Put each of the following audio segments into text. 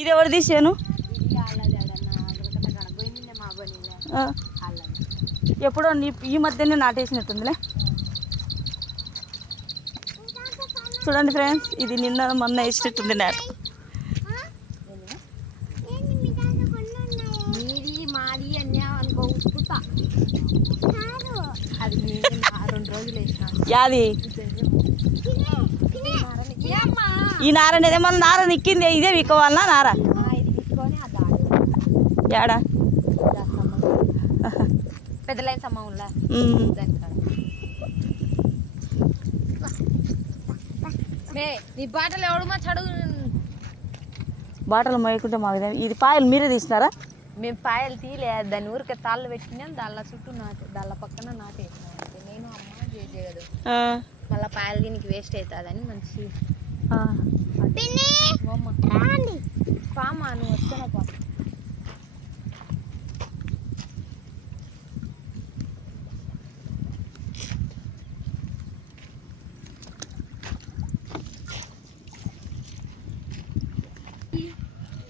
ఇది ఎవరు తీసాను ఎప్పుడో ఈ మధ్యనే నాటేసినట్టుందిలే. చూడండి ఫ్రెండ్స్, ఇది నిన్న మొన్న వేసినట్టుంది నాటు. యాది ఈ నార అనేది మళ్ళీ నార నిక్కింది, ఇదే విక్కవాలనా నార యాడా పెద్దలైన సమ్మంలా నీ బాటలు ఎవడమా చడుగు బాటలు మోయకుంటే మాకు ఇది పాయలు మీరే తీసినారా? మేము పాయలు తీయలే, దాని ఊరికే తాళ్ళు పెట్టినాం, దాని చుట్టూ దాని పక్కన నాటేసినాం. నేను అమ్మ చేయదు మళ్ళీ పాయలు దీనికి వేస్ట్ అవుతుందని మంచి పామా నువ్వు వస్తున్నా పా.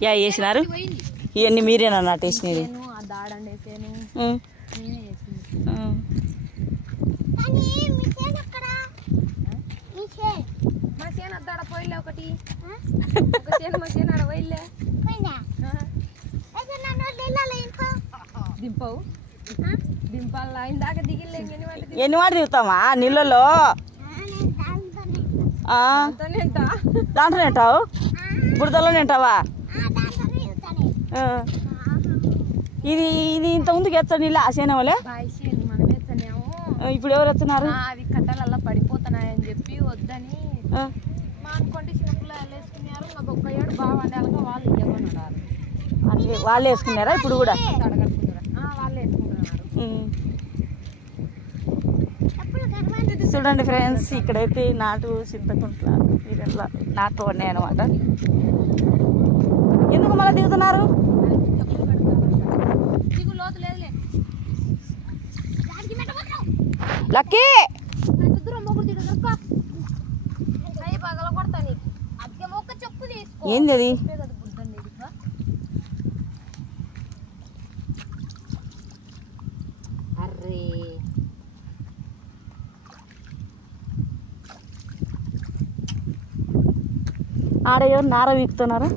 యా వేసినారు ఇవన్నీ మీరేనా నాటేసినది? ఎన్ని వాటి దిగుతామా నీళ్ళలో? దాంట్లో నింటావు? బురదలో నింటావా? ఇది ఇది ఇంత ముందుకు ఎత్తాడు నీళ్ళు ఆసేనా వాళ్ళే? ఇప్పుడు ఎవరు వస్తున్నారు? అవి కట్టలల్లా పడిపోతున్నాయని చెప్పి వద్దని మానుకోండి చిన్నపిల్ల వేసుకున్నారు. నాకు ఒక్క ఏడు బాగా వండాలగా వాళ్ళు ఇవ్వమన్నారు. అంటే వాళ్ళు వేసుకున్నారా ఇప్పుడు కూడా? వాళ్ళు వేసుకుంటున్నారు. చూడండి ఫ్రెండ్స్, ఇక్కడైతే నాటు చింతకుంట్ల ఇదెల్లా నాటు ఉన్నాయి అనమాట. ఎందుకు మళ్ళీ దిగుతున్నారు? లక్కీ ఏంది అది? అర్రే ఆడ ఎవరు నార వీక్తున్నారా?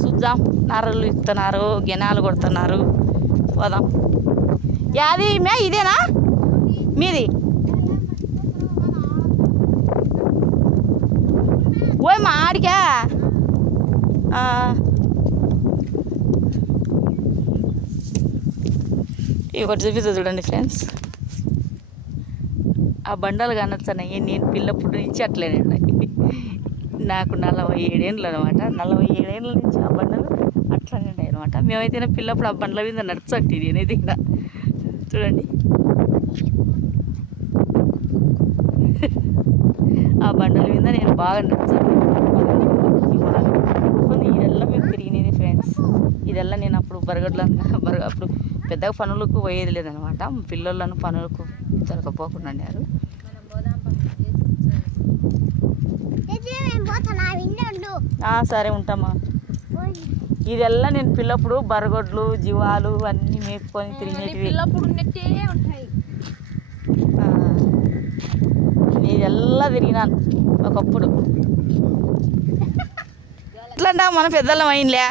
చూద్దాం. నారలు ఇస్తున్నారు, గినాలు కొడుతున్నారు. పోదాం. యాది మే ఇదేనా మీది? ఓయ్ మా ఆడికా ఒకటి చూపిస్తా చూడండి ఫ్రెండ్స్. ఆ బండలు కనొస్తున్నాయి. నేను పిల్లప్పుడు నుంచి అట్లేనండి. నాకు 47 ఏళ్ళు అనమాట. 47 ఏళ్ళ నుంచి ఆ బండలు అట్లనే ఉన్నాయి అనమాట. మేమైతే పిల్లప్పుడు ఆ బండ్ల మీద నడుచట్టి నేనైతే ఇక్కడ చూడండి. ఆ బండల మీద నేను బాగా నడుచాను. ఇదెల్లా మేము తిరిగినది ఫ్రెండ్స్. ఇదెల్లా నేను అప్పుడు అప్పుడు పెద్దగా పనులకు పోయేది లేదనమాట. పిల్లలను పనులకు జరగపోకుండా అన్నారు. సరే ఉంటామా. ఇదెల్లా నేను పిల్లప్పుడు బరగొడ్లు జీవాలు అన్నీ మేపుకొని తిరిగినవి. ఇదెల్లా తిరిగినాను ఒకప్పుడు. ఎట్లా మన పెద్దలం అయిందిలే.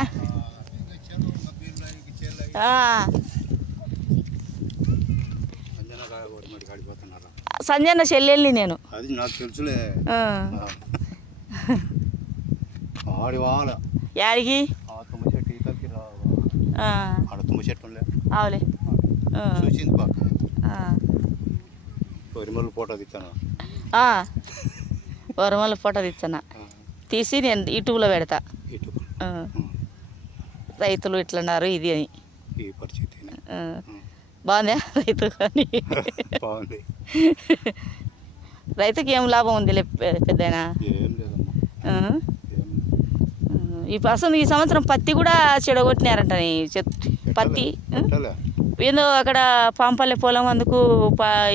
సంజయ్ చెల్లెల్ని నేను. యాడికి అవులే వరమల్ల ఫోటో తీస్తాను. తీసి నేను యూట్యూబ్లో పెడతా. రైతులు ఇట్లన్నారు ఇది అని. బాగుందా రైతు అని? రైతుకి ఏం లాభం ఉంది పెద్దయినా? అసలు ఈ సంవత్సరం పత్తి కూడా చెడగొట్టినారంట. పత్తి ఏందో అక్కడ పాంపల్లె పొలం అందుకు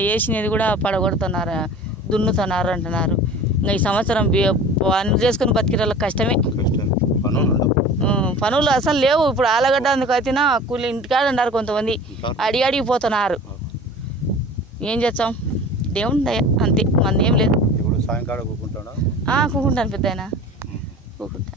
వేసినది కూడా పడగొడుతున్నారు. దున్నుతున్నారు అంటున్నారు. ఇంకా ఈ సంవత్సరం పనులు చేసుకుని బతికేళ్ళకి కష్టమే. పనులు అసలు లేవు. ఇప్పుడు ఆలగడ్డ అందుకు అయితేనా కూలి ఇంటికాడ ఉన్నారు కొంతమంది, అడిగిపోతున్నారు. ఏం చేస్తాం, దేవుని దయ అంతే, మంది ఏం లేదు. కూకుంటాను పెద్ద ఆయన, కూకుంటా.